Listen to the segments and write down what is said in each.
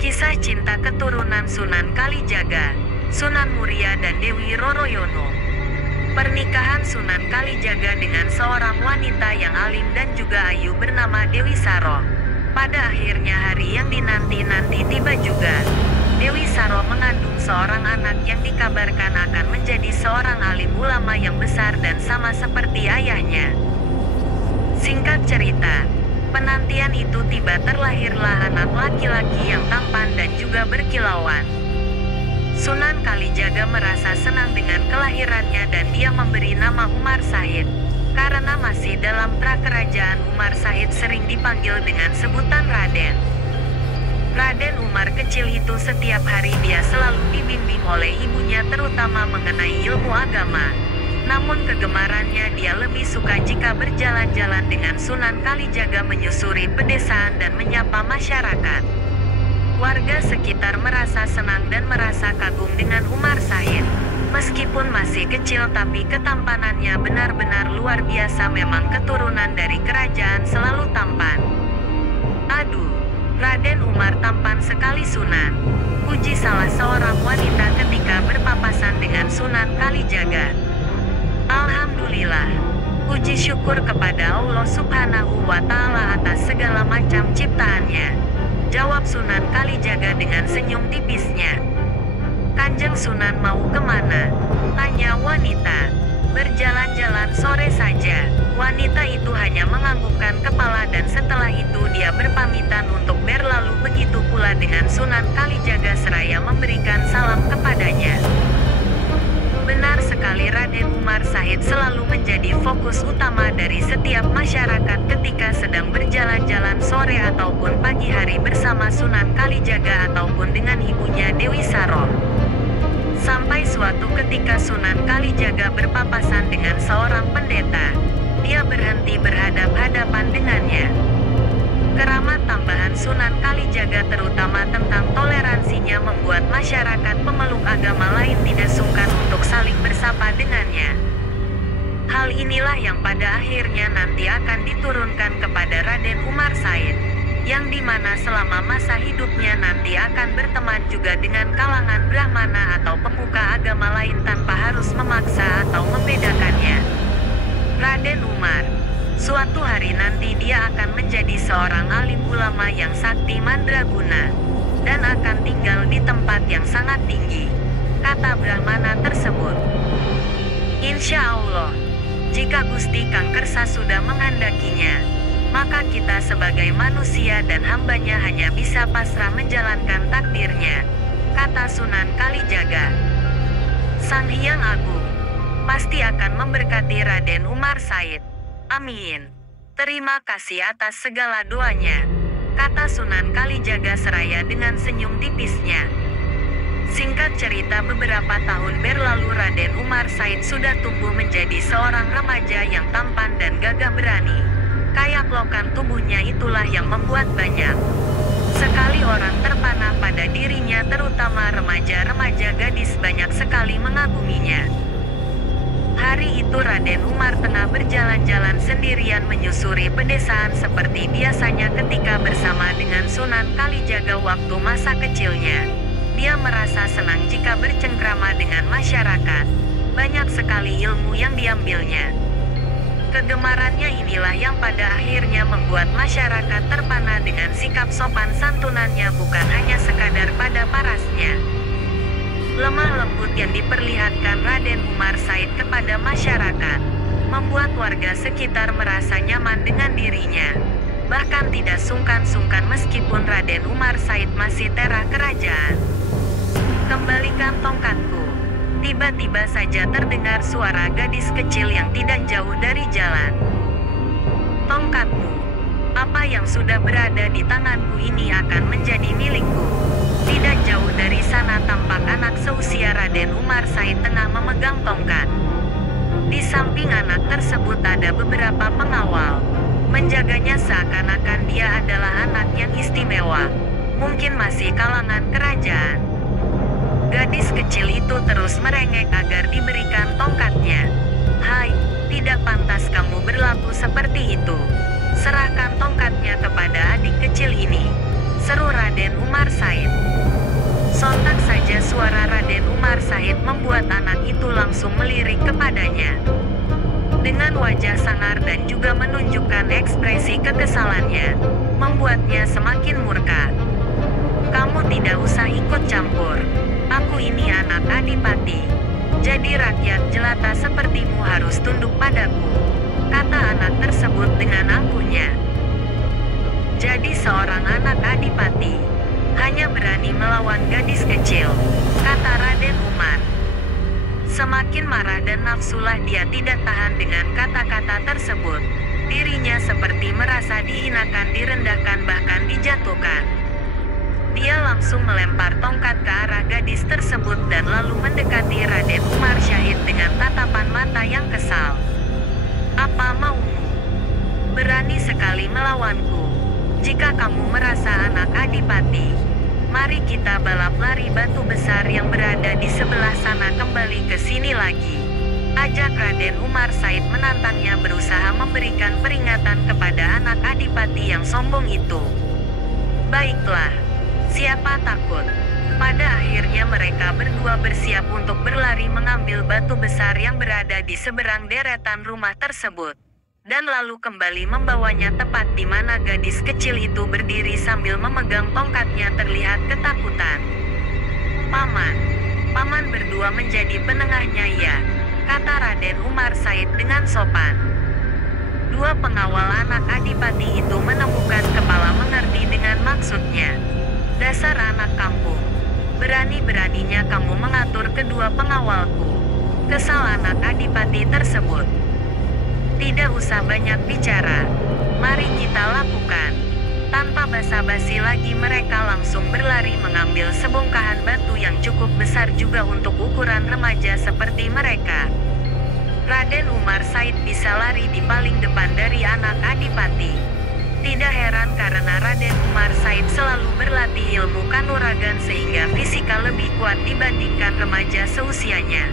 Kisah cinta keturunan Sunan Kalijaga, Sunan Muria dan Dewi Roroyono. Pernikahan Sunan Kalijaga dengan seorang wanita yang alim dan juga ayu bernama Dewi Saro. Pada akhirnya hari yang dinanti-nanti tiba juga. Dewi Saro mengandung seorang anak yang dikabarkan akan menjadi seorang alim ulama yang besar dan sama seperti ayahnya. Singkat cerita, penantian itu tiba, terlahirlah anak laki-laki yang tampan dan juga berkilauan. Sunan Kalijaga merasa senang dengan kelahirannya dan dia memberi nama Umar Said. Karena masih dalam prakerajaan, Umar Said sering dipanggil dengan sebutan Raden. Raden Umar kecil itu setiap hari dia selalu dibimbing oleh ibunya terutama mengenai ilmu agama. Namun kegemarannya dia lebih suka jika berjalan-jalan dengan Sunan Kalijaga menyusuri pedesaan dan menyapa masyarakat. Warga sekitar merasa senang dan merasa kagum dengan Umar Said. Meskipun masih kecil tapi ketampanannya benar-benar luar biasa, memang keturunan dari kerajaan selalu tampan. Aduh, Raden Umar tampan sekali Sunan, puji salah seorang wanita ketika berpapasan dengan Sunan Kalijaga. Alhamdulillah, puji syukur kepada Allah Subhanahu wa Ta'ala atas segala macam ciptaannya, jawab Sunan Kalijaga dengan senyum tipisnya. Kanjeng Sunan mau kemana? Tanya wanita. Berjalan-jalan sore saja. Wanita itu hanya menganggukkan kepala dan setelah itu dia berpamitan untuk berlalu, begitu pula dengan Sunan Kalijaga seraya memberikan salam kepadanya. Benar sekali, Raden Umar Said selalu menjadi fokus utama dari setiap masyarakat ketika sedang berjalan-jalan sore ataupun pagi hari bersama Sunan Kalijaga ataupun dengan ibunya Dewi Saro. Sampai suatu ketika Sunan Kalijaga berpapasan dengan seorang pendeta. Dia berhenti berhadap-hadapan dengannya. Keramat tambahan Sunan Kalijaga terutama tentang toleransinya membuat masyarakat pemeluk agama lain tidak sungkan untuk saling bersapa dengannya. Hal inilah yang pada akhirnya nanti akan diturunkan kepada Raden Umar Said, yang dimana selama masa hidupnya nanti akan berteman juga dengan kalangan Brahmana atau pemuka agama lain tanpa harus memaksa atau membedakannya. Raden Umar, suatu hari nanti dia akan menjadi seorang alim ulama yang sakti mandraguna, dan akan tinggal di tempat yang sangat tinggi, kata Brahmana tersebut. Insya Allah, jika Gusti Kang Kersa sudah menghendakinya, maka kita sebagai manusia dan hambanya hanya bisa pasrah menjalankan takdirnya, kata Sunan Kalijaga. Sang Hyang Agung pasti akan memberkati Raden Umar Said. Amin. Terima kasih atas segala doanya, kata Sunan Kalijaga seraya dengan senyum tipisnya. Singkat cerita, beberapa tahun berlalu Raden Umar Said sudah tumbuh menjadi seorang remaja yang tampan dan gagah berani. Kayak lokan tubuhnya itulah yang membuat banyak sekali orang terpana pada dirinya, terutama remaja-remaja gadis banyak sekali mengaguminya. Hari itu Raden Umar tengah berjalan-jalan sendirian menyusuri pedesaan seperti biasanya ketika bersama dengan Sunan Kalijaga waktu masa kecilnya. Dia merasa senang jika bercengkrama dengan masyarakat. Banyak sekali ilmu yang diambilnya. Kegemarannya inilah yang pada akhirnya membuat masyarakat terpana dengan sikap sopan santunannya, bukan hanya sekadar pada parasnya. Lemah lembut yang diperlihatkan Raden Umar Said kepada masyarakat membuat warga sekitar merasa nyaman dengan dirinya. Bahkan tidak sungkan-sungkan meskipun Raden Umar Said masih tera kerajaan. Kembalikan tongkatku. Tiba-tiba saja terdengar suara gadis kecil yang tidak jauh dari jalan. Tongkatmu, apa yang sudah berada di tanganku ini akan menjadi milikku. Tidak jauh dari sana tampak anak seusia Raden Umar Said tengah memegang tongkat. Di samping anak tersebut ada beberapa pengawal. Menjaganya seakan-akan dia adalah anak yang istimewa. Mungkin masih kalangan kerajaan. Gadis kecil itu terus merengek agar diberikan tongkatnya. Hai, tidak pantas kamu berlaku seperti itu. Serahkan tongkatnya kepada adik kecil ini, seru Raden Raden Umar Said. Sontak saja suara Raden Umar Said membuat anak itu langsung melirik kepadanya. Dengan wajah sangar dan juga menunjukkan ekspresi kekesalannya, membuatnya semakin murka. Kamu tidak usah ikut campur. Aku ini anak adipati. Jadi rakyat jelata sepertimu harus tunduk padaku, kata anak tersebut dengan angkuhnya. Jadi seorang anak adipati hanya berani melawan gadis kecil, kata Raden Umar. Semakin marah dan nafsulah dia tidak tahan dengan kata-kata tersebut. Dirinya seperti merasa dihinakan, direndahkan, bahkan dijatuhkan. Dia langsung melempar tongkat ke arah gadis tersebut dan lalu mendekati Raden Umar Syahid dengan tatapan mata yang kesal. Apa maumu? Berani sekali melawanku. Jika kamu merasa anak adipati, mari kita balap lari batu besar yang berada di sebelah sana kembali ke sini lagi. Ajak Raden Umar Said menantangnya, berusaha memberikan peringatan kepada anak adipati yang sombong itu. Baiklah, siapa takut? Pada akhirnya mereka berdua bersiap untuk berlari mengambil batu besar yang berada di seberang deretan rumah tersebut, dan lalu kembali membawanya tepat di mana gadis kecil itu berdiri sambil memegang tongkatnya terlihat ketakutan. Paman berdua menjadi penengahnya ya, kata Raden Umar Said dengan sopan. Dua pengawal anak adipati itu menemukan kepala mengerti dengan maksudnya. Dasar anak kampung, berani-beraninya kamu mengatur kedua pengawalku, kesal anak adipati tersebut. Tidak usah banyak bicara, mari kita lakukan. Tanpa basa-basi lagi mereka langsung berlari mengambil sebongkahan batu yang cukup besar juga untuk ukuran remaja seperti mereka. Raden Umar Said bisa lari di paling depan dari anak adipati. Tidak heran karena Raden Umar Said selalu berlatih ilmu kanuragan sehingga fisika lebih kuat dibandingkan remaja seusianya.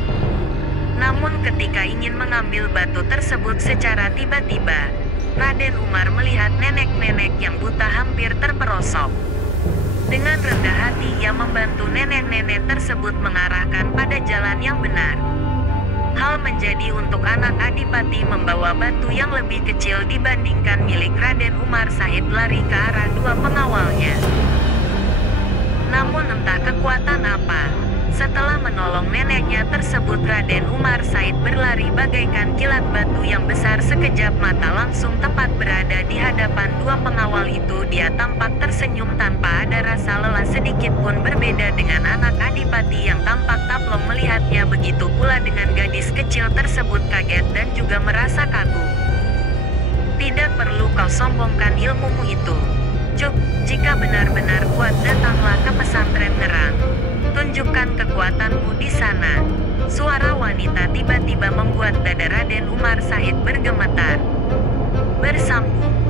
Namun ketika ingin mengambil batu tersebut secara tiba-tiba, Raden Umar melihat nenek-nenek yang buta hampir terperosok. Dengan rendah hati ia membantu nenek-nenek tersebut mengarahkan pada jalan yang benar. Hal menjadi untuk anak adipati membawa batu yang lebih kecil dibandingkan milik Raden Umar Said lari ke arah dua pengawalnya. Namun entah kekuatan apa, setelah menolong neneknya tersebut Raden Umar Said berlari bagaikan kilat batu yang besar, sekejap mata langsung tepat berada di hadapan dua pengawal itu. Dia tampak tersenyum tanpa ada rasa lelah sedikit pun, berbeda dengan anak adipati yang tampak taplong melihatnya. Begitu pula dengan gadis kecil tersebut kaget dan juga merasa kagum. Tidak perlu kau sombongkan ilmumu itu. Cuk, jika benar-benar kuat datanglah ke pesantren Nerang. Tunjukkan kekuatanmu di sana. Suara wanita tiba-tiba membuat dada Raden Umar Said bergemetar. Bersambung.